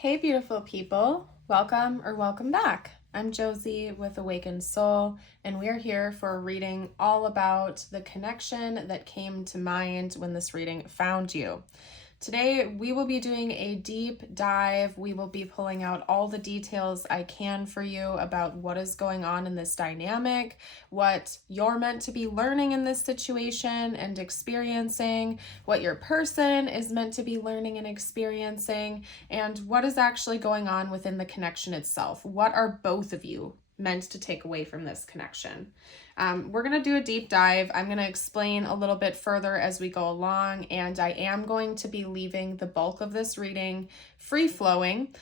Hey, beautiful people. Welcome back. I'm Josie with Awakened Soul, and we're here for a reading all about the connection that came to mind when this reading found you. Today, we will be doing a deep dive. We will be pulling out all the details I can for you about what is going on in this dynamic, what you're meant to be learning in this situation and experiencing, what your person is meant to be learning and experiencing, and what is actually going on within the connection itself. What are both of you meant to take away from this connection? We're going to do a deep dive. I'm going to explain a little bit further as we go along, and I am going to be leaving the bulk of this reading free-flowing.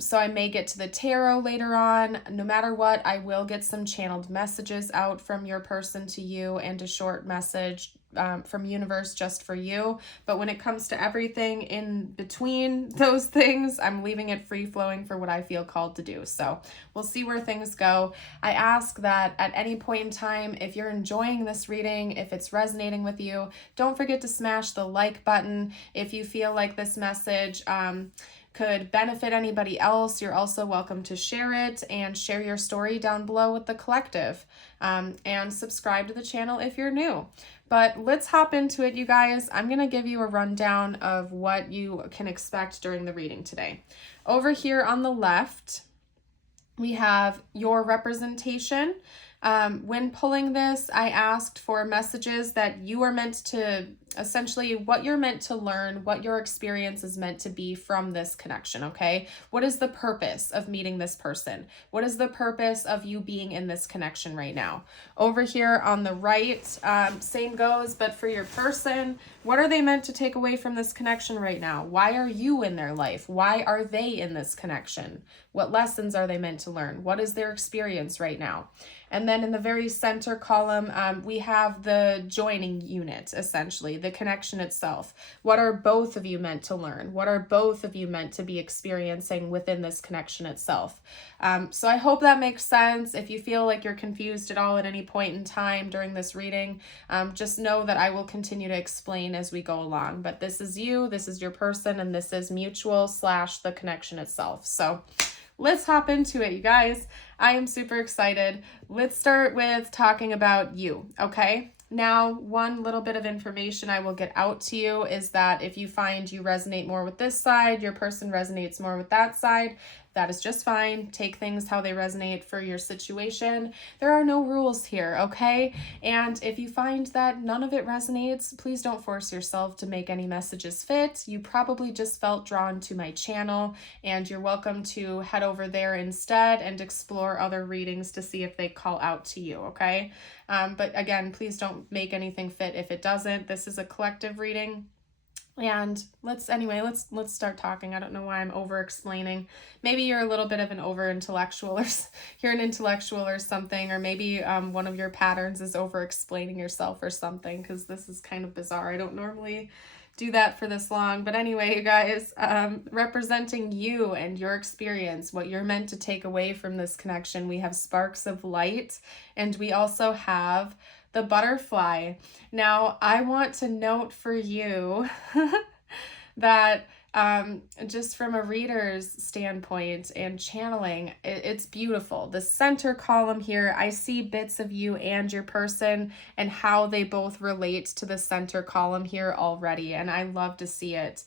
So I may get to the tarot later on. No matter what, I will get some channeled messages out from your person to you and a short message from universe just for you. But when it comes to everything in between those things, I'm leaving it free flowing for what I feel called to do. So we'll see where things go. I ask that at any point in time, if you're enjoying this reading, if it's resonating with you, don't forget to smash the like button. If you feel like this message could benefit anybody else, you're also welcome to share it and share your story down below with the collective, and subscribe to the channel if you're new. But let's hop into it, you guys. I'm going to give you a rundown of what you can expect during the reading today. Over here on the left, we have your representation. When pulling this, I asked for messages that you are meant to, essentially what you're meant to learn, what your experience is meant to be from this connection, okay? What is the purpose of meeting this person? What is the purpose of you being in this connection right now? Over here on the right, same goes, but for your person, what are they meant to take away from this connection right now? Why are you in their life? Why are they in this connection? What lessons are they meant to learn? What is their experience right now? And then in the very center column, we have the joining unit, essentially, the connection itself. What are both of you meant to learn? What are both of you meant to be experiencing within this connection itself? So I hope that makes sense. If you feel like you're confused at all at any point in time during this reading, just know that I will continue to explain as we go along. But this is you, this is your person, and this is mutual / the connection itself. So let's hop into it, you guys. I am super excited. Let's start with talking about you, okay? Now, one little bit of information I will get out to you is that if you find you resonate more with this side, your person resonates more with that side, that is just fine. Take things how they resonate for your situation. There are no rules here, okay? And if you find that none of it resonates, please don't force yourself to make any messages fit. You probably just felt drawn to my channel, and you're welcome to head over there instead and explore other readings to see if they call out to you, okay? But again, please don't make anything fit if it doesn't. This is a collective reading. And let's start talking. I don't know why I'm over explaining. Maybe you're a little bit of an over intellectual, or you're an intellectual or something, or maybe one of your patterns is over explaining yourself or something, because this is kind of bizarre. I don't normally do that for this long. But anyway, you guys, representing you and your experience, what you're meant to take away from this connection, we have sparks of light, and we also have the butterfly. Now, I want to note for you that just from a reader's standpoint and channeling, it's beautiful. The center column here, I see bits of you and your person and how they both relate to the center column here already, and I love to see it.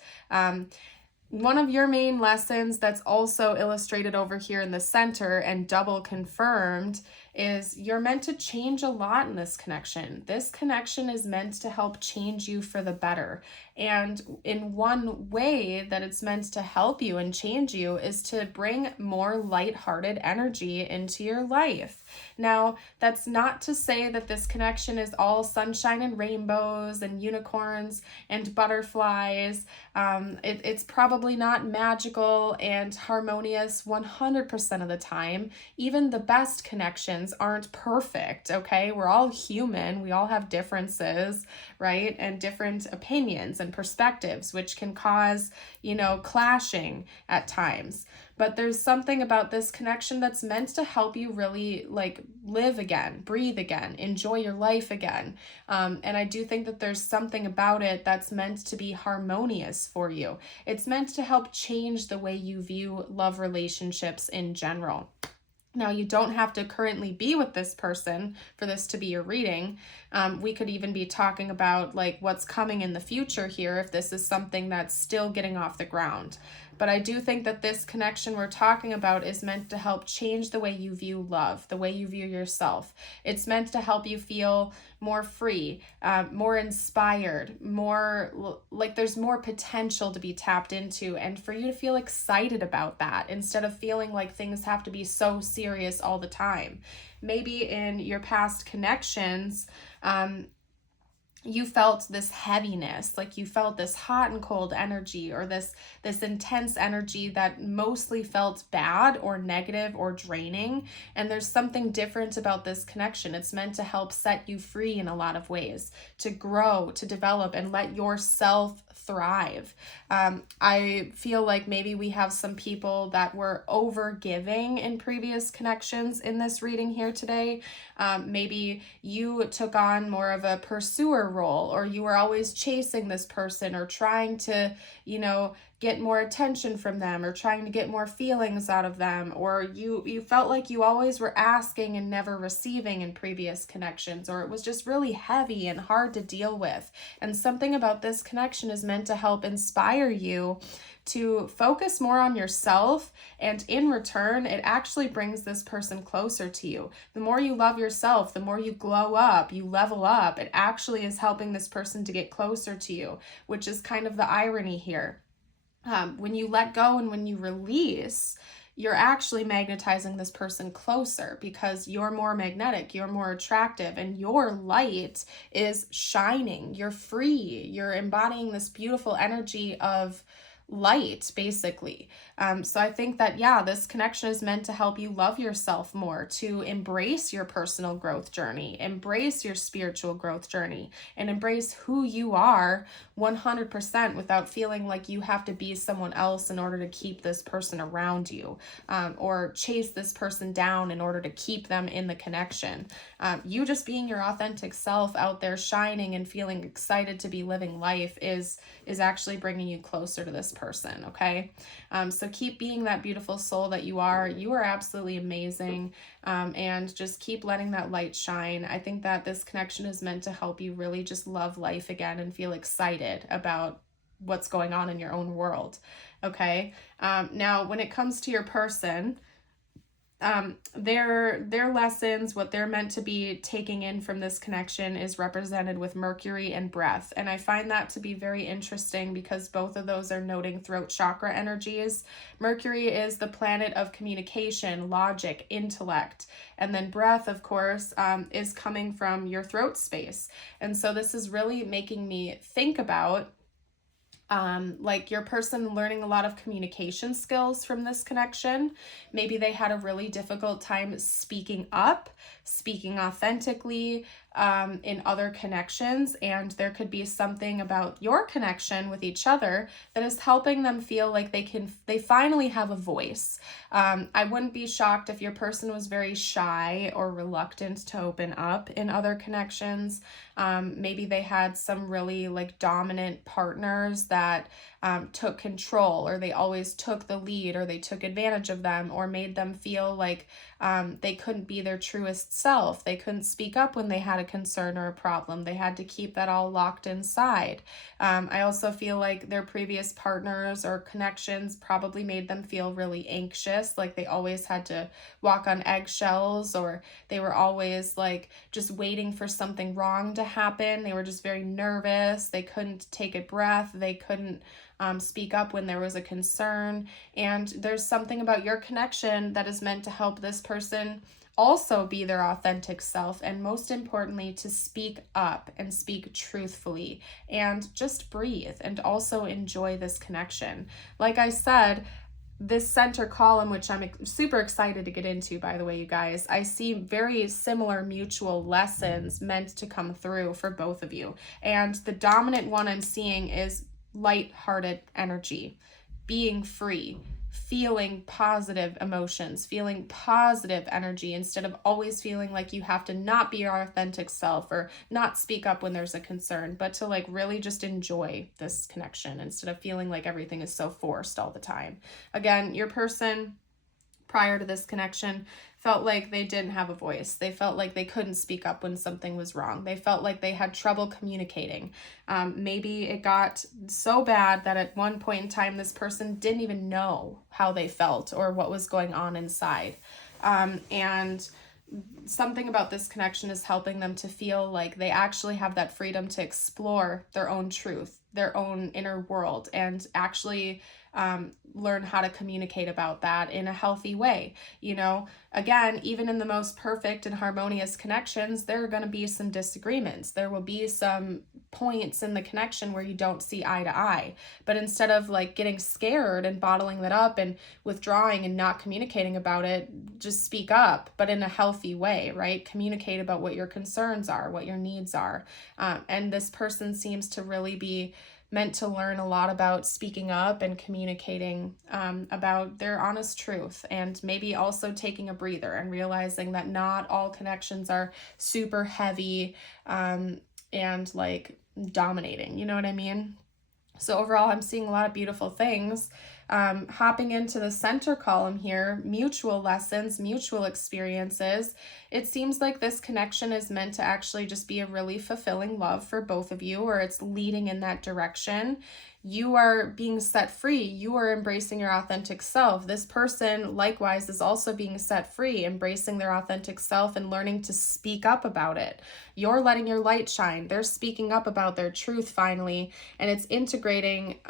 One of your main lessons that's also illustrated over here in the center and double confirmed is you're meant to change a lot in this connection. This connection is meant to help change you for the better. And in one way that it's meant to help you and change you is to bring more lighthearted energy into your life. Now, that's not to say that this connection is all sunshine and rainbows and unicorns and butterflies. It's probably not magical and harmonious 100% of the time. Even the best connections connections aren't perfect, okay? We're all human. We all have differences, right? And different opinions and perspectives, which can cause, clashing at times. But there's something about this connection that's meant to help you really live again, breathe again, enjoy your life again. And I do think that there's something about it that's meant to be harmonious for you. It's meant to help change the way you view love relationships in general. Now, you don't have to currently be with this person for this to be your reading. We could even be talking about what's coming in the future here if this is something that's still getting off the ground. But I do think that this connection we're talking about is meant to help change the way you view love, the way you view yourself. It's meant to help you feel more free, more inspired, more there's more potential to be tapped into, and for you to feel excited about that instead of feeling like things have to be so serious all the time. Maybe in your past connections, you felt this heaviness, you felt this hot and cold energy, or this intense energy that mostly felt bad or negative or draining. And there's something different about this connection. It's meant to help set you free in a lot of ways, to grow, to develop, and let yourself thrive. I feel like maybe we have some people that were over giving in previous connections in this reading here today. Maybe you took on more of a pursuer role, or you were always chasing this person or trying to, get more attention from them, or trying to get more feelings out of them, or you felt like you always were asking and never receiving in previous connections, or it was just really heavy and hard to deal with. And something about this connection is meant to help inspire you to focus more on yourself, and in return, it actually brings this person closer to you. The more you love yourself, the more you glow up, you level up, it actually is helping this person to get closer to you, which is kind of the irony here. When you let go and when you release, you're actually magnetizing this person closer because you're more magnetic, you're more attractive, and your light is shining. You're free. You're embodying this beautiful energy of light, basically. So I think that, this connection is meant to help you love yourself more, to embrace your personal growth journey, embrace your spiritual growth journey, and embrace who you are 100% without feeling like you have to be someone else in order to keep this person around you, or chase this person down in order to keep them in the connection. You just being your authentic self out there shining and feeling excited to be living life is actually bringing you closer to this person, okay? So keep being that beautiful soul that you are. You are absolutely amazing, and just keep letting that light shine. I think that this connection is meant to help you really just love life again and feel excited about what's going on in your own world, okay? Now, when it comes to your person, their lessons, what they're meant to be taking in from this connection is represented with Mercury and breath. And I find that to be very interesting because both of those are noting throat chakra energies. Mercury is the planet of communication, logic, intellect. And then breath, of course, is coming from your throat space. And so this is really making me think about your person learning a lot of communication skills from this connection. Maybe they had a really difficult time speaking up, speaking authentically in other connections, and there could be something about your connection with each other that is helping them feel like they finally have a voice. I wouldn't be shocked if your person was very shy or reluctant to open up in other connections. Maybe they had some really dominant partners that took control, or they always took the lead, or they took advantage of them, or made them feel like they couldn't be their truest self. They couldn't speak up when they had a concern or a problem. They had to keep that all locked inside. I also feel like their previous partners or connections probably made them feel really anxious, like they always had to walk on eggshells, or they were always just waiting for something wrong to happen. They were just very nervous. They couldn't take a breath. They couldn't speak up when there was a concern. And there's something about your connection that is meant to help this person also be their authentic self, and most importantly, to speak up and speak truthfully and just breathe and also enjoy this connection. Like I said, this center column, which I'm super excited to get into, by the way, you guys, I see very similar mutual lessons meant to come through for both of you. And the dominant one I'm seeing is light-hearted energy, being free, feeling positive emotions, feeling positive energy instead of always feeling like you have to not be your authentic self or not speak up when there's a concern, but to like really just enjoy this connection instead of feeling like everything is so forced all the time. Again, your person prior to this connection felt like they didn't have a voice. They felt like they couldn't speak up when something was wrong. They felt like they had trouble communicating. Maybe it got so bad that at one point in time, this person didn't even know how they felt or what was going on inside. And something about this connection is helping them to feel like they actually have that freedom to explore their own truth, their own inner world, and actually learn how to communicate about that in a healthy way. You know, again, even in the most perfect and harmonious connections, there are going to be some disagreements. There will be some points in the connection where you don't see eye to eye. But instead of like getting scared and bottling that up and withdrawing and not communicating about it, just speak up, but in a healthy way, right? Communicate about what your concerns are, what your needs are. And this person seems to really be meant to learn a lot about speaking up and communicating about their honest truth, and maybe also taking a breather and realizing that not all connections are super heavy and like dominating, you know what I mean? So overall, I'm seeing a lot of beautiful things. Hopping into the center column here, mutual lessons, mutual experiences. It seems like this connection is meant to actually just be a really fulfilling love for both of you, or it's leading in that direction. You are being set free. You are embracing your authentic self. This person, likewise, is also being set free, embracing their authentic self and learning to speak up about it. You're letting your light shine. They're speaking up about their truth finally, and it's integrating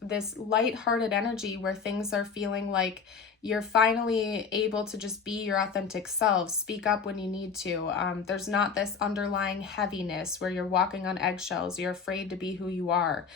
this lighthearted energy where things are feeling like you're finally able to just be your authentic self, speak up when you need to. There's not this underlying heaviness where you're walking on eggshells, you're afraid to be who you are.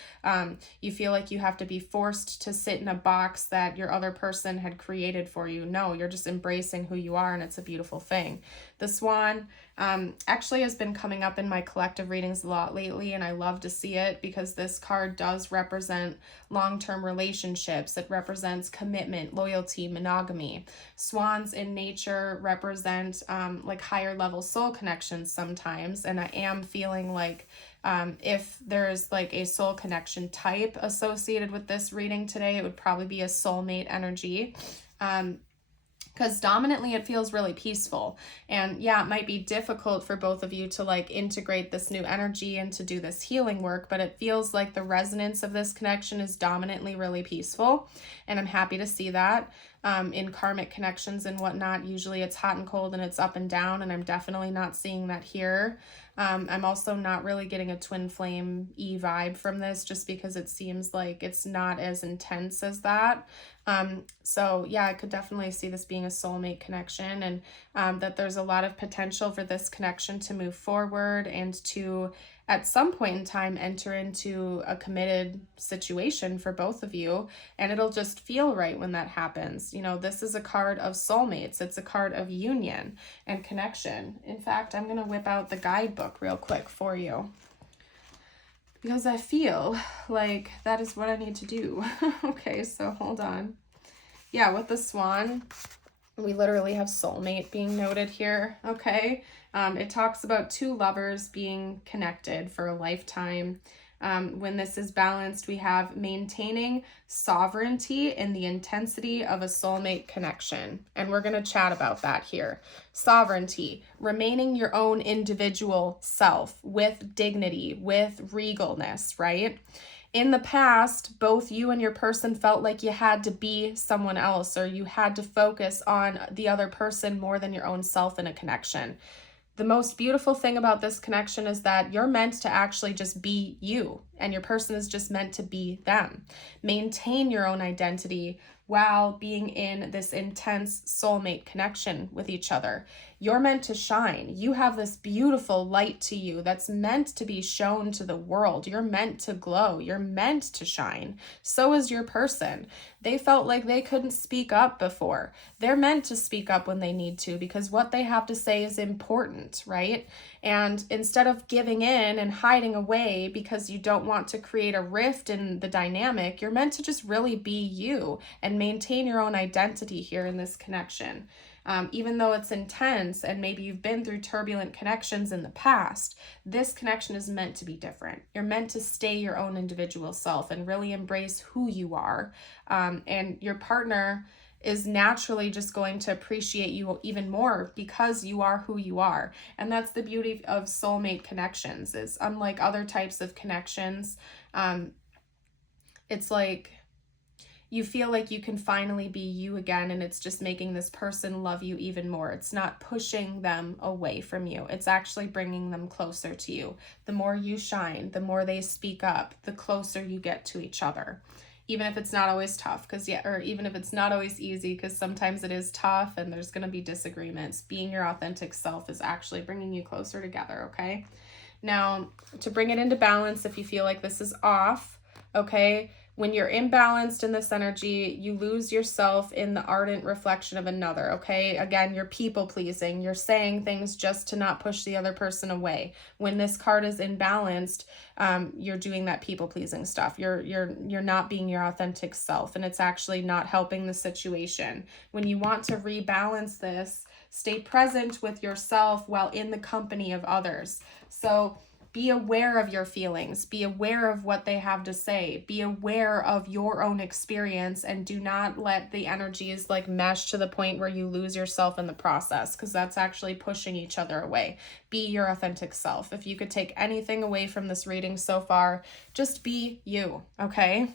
You feel like you have to be forced to sit in a box that your other person had created for you. No, you're just embracing who you are, and it's a beautiful thing. The swan actually has been coming up in my collective readings a lot lately, and I love to see it because this card does represent long-term relationships. It represents commitment, loyalty, monogamy. Swans in nature represent like higher level soul connections sometimes, and I am feeling like if there's like a soul connection type associated with this reading today, it would probably be a soulmate energy. Because dominantly it feels really peaceful, and yeah, it might be difficult for both of you to like integrate this new energy and to do this healing work, but it feels like the resonance of this connection is dominantly really peaceful, and I'm happy to see that. In karmic connections and whatnot, usually it's hot and cold and it's up and down, and I'm definitely not seeing that here. I'm also not really getting a twin flame-y vibe from this, just because it seems like it's not as intense as that. So yeah, I could definitely see this being a soulmate connection, and that there's a lot of potential for this connection to move forward and to, at some point in time, enter into a committed situation for both of you, and it'll just feel right when that happens. You know, this is a card of soulmates. It's a card of union and connection. In fact, I'm going to whip out the guidebook real quick for you, because I feel like that is what I need to do. Okay, so hold on. Yeah, with the swan, we literally have soulmate being noted here, okay? It talks about two lovers being connected for a lifetime. When this is balanced, we have maintaining sovereignty in the intensity of a soulmate connection. And we're going to chat about that here. Sovereignty, remaining your own individual self with dignity, with regalness, right? In the past, both you and your person felt like you had to be someone else, or you had to focus on the other person more than your own self in a connection. The most beautiful thing about this connection is that you're meant to actually just be you, and your person is just meant to be them. Maintain your own identity, while being in this intense soulmate connection with each other. You're meant to shine. You have this beautiful light to you that's meant to be shown to the world. You're meant to glow. You're meant to shine. So is your person. They felt like they couldn't speak up before. They're meant to speak up when they need to, because what they have to say is important, right? And instead of giving in and hiding away because you don't want to create a rift in the dynamic, you're meant to just really be you and maintain your own identity here in this connection. Even though it's intense and maybe you've been through turbulent connections in the past, this connection is meant to be different. You're meant to stay your own individual self and really embrace who you are. And your partner is naturally just going to appreciate you even more because you are who you are. And that's the beauty of soulmate connections, is unlike other types of connections, it's like you feel like you can finally be you again, and it's just making this person love you even more. It's not pushing them away from you. It's actually bringing them closer to you. The more you shine, the more they speak up, the closer you get to each other. Even if it's not always tough, or even if it's not always easy, because sometimes it is tough and there's going to be disagreements. Being your authentic self is actually bringing you closer together, okay? Now, to bring it into balance, if you feel like this is off, okay, when you're imbalanced in this energy, you lose yourself in the ardent reflection of another, okay? Again, you're people pleasing. You're saying things just to not push the other person away. When this card is imbalanced, you're doing that people pleasing stuff. You're not being your authentic self, and it's actually not helping the situation. When you want to rebalance this, stay present with yourself while in the company of others. So be aware of your feelings. Be aware of what they have to say. Be aware of your own experience, and do not let the energies like mesh to the point where you lose yourself in the process, because that's actually pushing each other away. Be your authentic self. If you could take anything away from this reading so far, just be you, okay?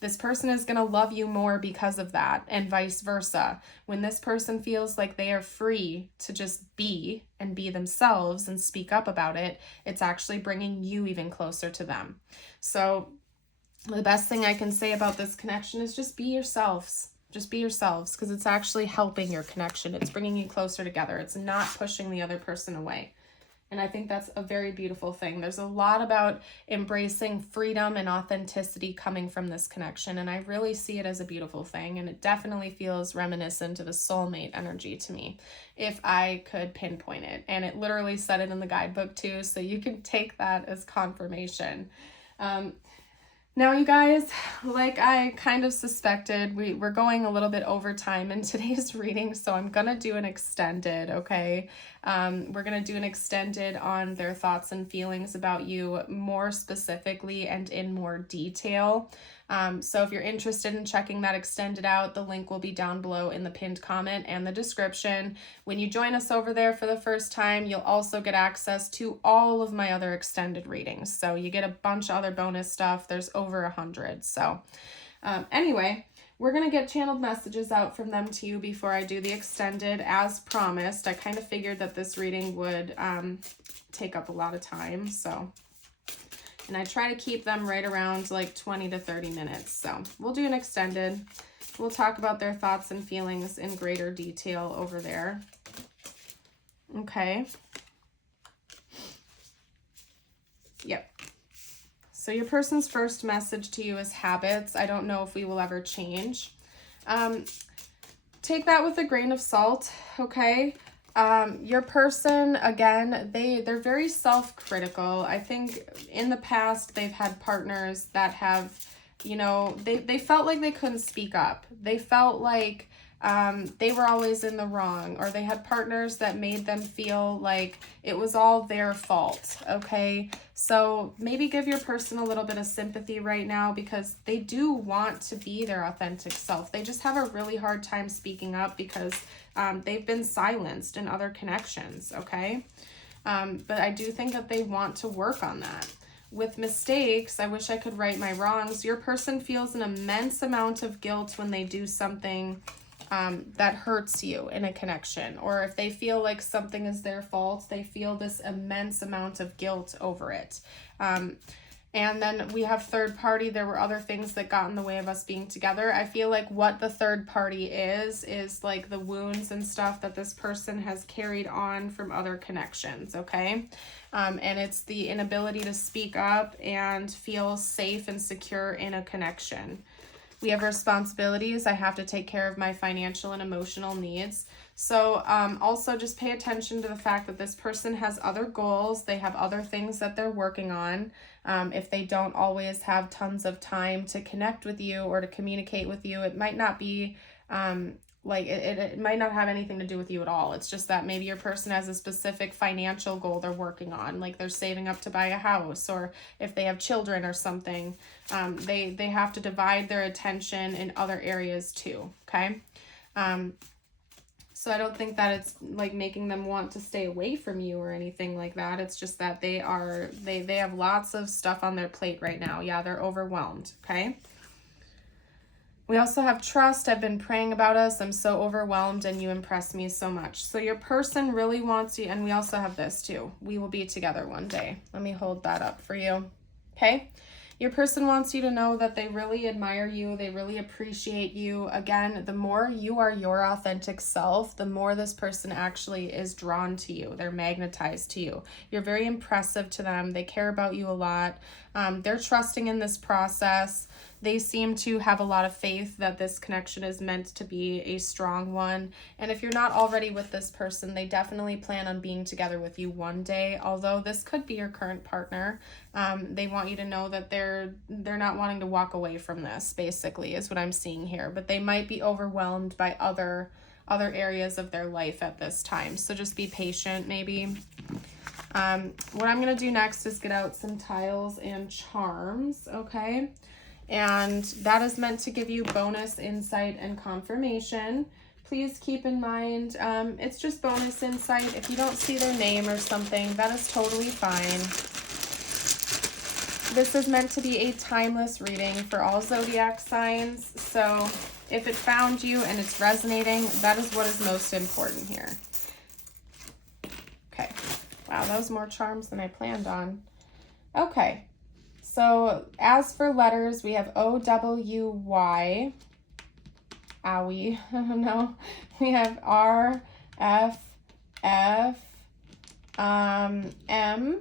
This person is going to love you more because of that, and vice versa. When this person feels like they are free to just be and be themselves and speak up about it, it's actually bringing you even closer to them. So the best thing I can say about this connection is just be yourselves. Just be yourselves, because it's actually helping your connection. It's bringing you closer together. It's not pushing the other person away. And I think that's a very beautiful thing. There's a lot about embracing freedom and authenticity coming from this connection. And I really see it as a beautiful thing. And it definitely feels reminiscent of a soulmate energy to me, if I could pinpoint it. And it literally said it in the guidebook too. So you can take that as confirmation. Now, you guys, like I kind of suspected, we're going a little bit over time in today's reading, so I'm going to do an extended, okay? We're going to do an extended on their thoughts and feelings about you more specifically and in more detail. So if you're interested in checking that extended out, the link will be down below in the pinned comment and the description. When you join us over there for the first time, you'll also get access to all of my other extended readings. So you get a bunch of other bonus stuff. There's over 100. So anyway, we're going to get channeled messages out from them to you before I do the extended as promised. I kind of figured that this reading would take up a lot of time, so... And I try to keep them right around like 20 to 30 minutes. So we'll do an extended. We'll talk about their thoughts and feelings in greater detail over there. Okay. Yep. So your person's first message to you is habits. I don't know if we will ever change. Take that with a grain of salt, okay? Your person, again, they're very self-critical. I think in the past they've had partners that have, you know, they felt like they couldn't speak up. They felt like they were always in the wrong, or they had partners that made them feel like it was all their fault, okay? So maybe give your person a little bit of sympathy right now, because they do want to be their authentic self. They just have a really hard time speaking up because they've been silenced in other connections, okay? But I do think that they want to work on that. With mistakes, I wish I could right my wrongs. Your person feels an immense amount of guilt when they do something that hurts you in a connection, or if they feel like something is their fault, they feel this immense amount of guilt over it. And then we have third party. There were other things that got in the way of us being together. I feel like what the third party is like the wounds and stuff that this person has carried on from other connections, okay? And it's the inability to speak up and feel safe and secure in a connection. We have responsibilities. I have to take care of my financial and emotional needs. So also just pay attention to the fact that this person has other goals. They have other things that they're working on. If they don't always have tons of time to connect with you or to communicate with you, it might not be it might not have anything to do with you at all. It's just that maybe your person has a specific financial goal they're working on, like they're saving up to buy a house, or if they have children or something, they have to divide their attention in other areas too, okay? So I don't think that it's like making them want to stay away from you or anything like that. It's just that they have lots of stuff on their plate right now. Yeah, they're overwhelmed, okay? We also have trust. I've been praying about us. I'm so overwhelmed and you impress me so much. So your person really wants you. And we also have this too. We will be together one day. Let me hold that up for you. Okay. Your person wants you to know that they really admire you. They really appreciate you. Again, the more you are your authentic self, the more this person actually is drawn to you. They're magnetized to you. You're very impressive to them. They care about you a lot. They're trusting in this process. They seem to have a lot of faith that this connection is meant to be a strong one. And if you're not already with this person, they definitely plan on being together with you one day. Although this could be your current partner, they want you to know that they're not wanting to walk away from this, basically, is what I'm seeing here. But they might be overwhelmed by other areas of their life at this time. So just be patient, maybe. What I'm going to do next is get out some tiles and charms, okay? And that is meant to give you bonus insight and confirmation. Please keep in mind, it's just bonus insight. If you don't see their name or something, that is totally fine. This is meant to be a timeless reading for all zodiac signs. So if it found you and it's resonating, that is what is most important here. Okay. Wow, that was more charms than I planned on. Okay. So as for letters, we have O-W-Y, owie, I don't know. We have R, F, F, M,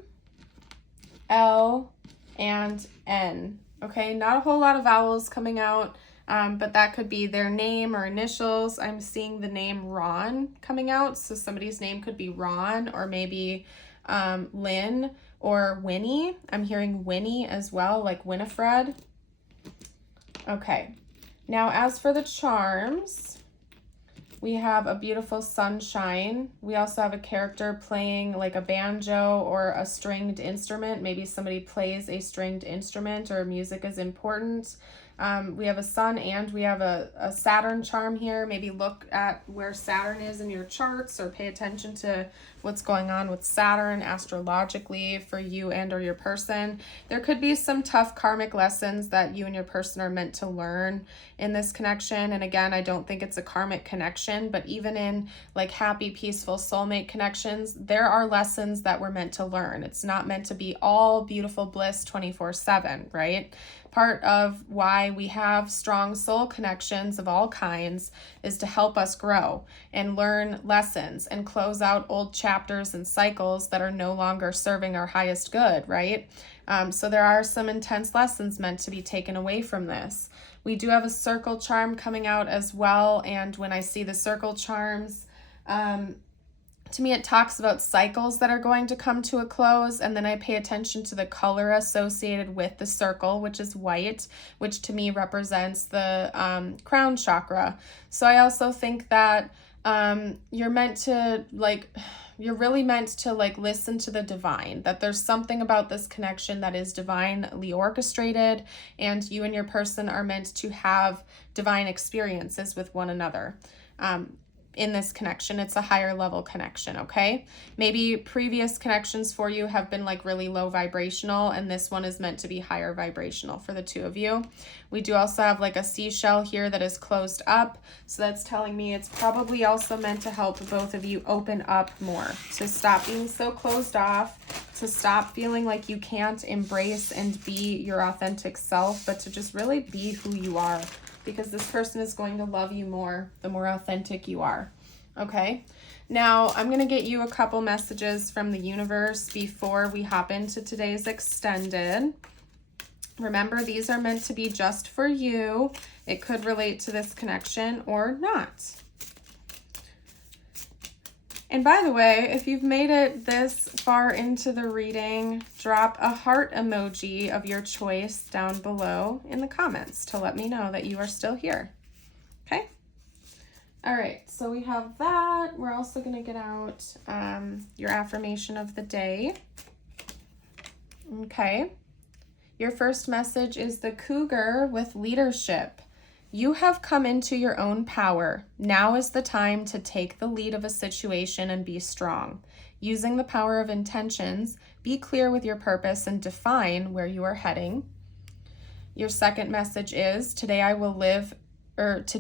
L, and N. Okay, not a whole lot of vowels coming out, but that could be their name or initials. I'm seeing the name Ron coming out, so somebody's name could be Ron, or maybe Lynn, or Winnie. I'm hearing Winnie as well, like Winifred. Okay. Now, as for the charms, we have a beautiful sunshine. We also have a character playing like a banjo or a stringed instrument. Maybe somebody plays a stringed instrument or music is important. We have a sun and we have a Saturn charm here. Maybe look at where Saturn is in your charts or pay attention to what's going on with Saturn astrologically for you and or your person. There could be some tough karmic lessons that you and your person are meant to learn in this connection. And again, I don't think it's a karmic connection, but even in like happy, peaceful soulmate connections, there are lessons that we're meant to learn. It's not meant to be all beautiful bliss 24/7, right? Part of why we have strong soul connections of all kinds is to help us grow and learn lessons and close out old chapters and cycles that are no longer serving our highest good, right? So there are some intense lessons meant to be taken away from this. We do have a circle charm coming out as well, and when I see the circle charms, to me, it talks about cycles that are going to come to a close, and then I pay attention to the color associated with the circle, which is white, which to me represents the crown chakra. So I also think that you're really meant to like listen to the divine, that there's something about this connection that is divinely orchestrated, and you and your person are meant to have divine experiences with one another. In this connection, it's a higher level connection, okay? Maybe previous connections for you have been like really low vibrational, and this one is meant to be higher vibrational for the two of you. We do also have like a seashell here that is closed up, so that's telling me it's probably also meant to help both of you open up more. So stop being so closed off. to stop feeling like you can't embrace and be your authentic self, but to just really be who you are, because this person is going to love you more the more authentic you are. Okay, now I'm going to get you a couple messages from the universe before we hop into today's extended. Remember, these are meant to be just for you. It could relate to this connection or not. And by the way, if you've made it this far into the reading, drop a heart emoji of your choice down below in the comments to let me know that you are still here. Okay? All right, so we have that. We're also going to get out your affirmation of the day. Okay. Your first message is the cougar with leadership. You have come into your own power. Now is the time to take the lead of a situation and be strong. Using the power of intentions, be clear with your purpose and define where you are heading. Your second message is today I will live, that's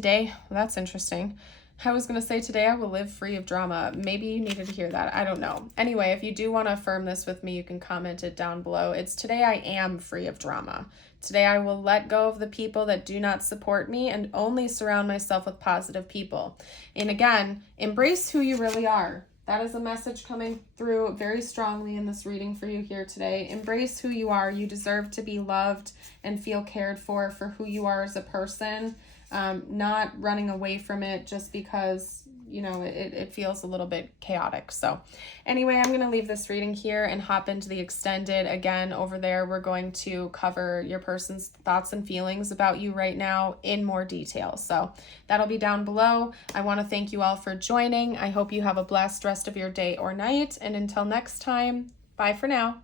interesting. I was going to say today I will live free of drama. Maybe you needed to hear that. I don't know. Anyway, if you do want to affirm this with me, you can comment it down below. It's today I am free of drama. Today I will let go of the people that do not support me and only surround myself with positive people. And again, embrace who you really are. That is a message coming through very strongly in this reading for you here today. Embrace who you are. You deserve to be loved and feel cared for who you are as a person. Not running away from it just because, you know, it feels a little bit chaotic. So anyway, I'm going to leave this reading here and hop into the extended. Again, over there, we're going to cover your person's thoughts and feelings about you right now in more detail. So that'll be down below. I want to thank you all for joining. I hope you have a blessed rest of your day or night. And until next time, bye for now.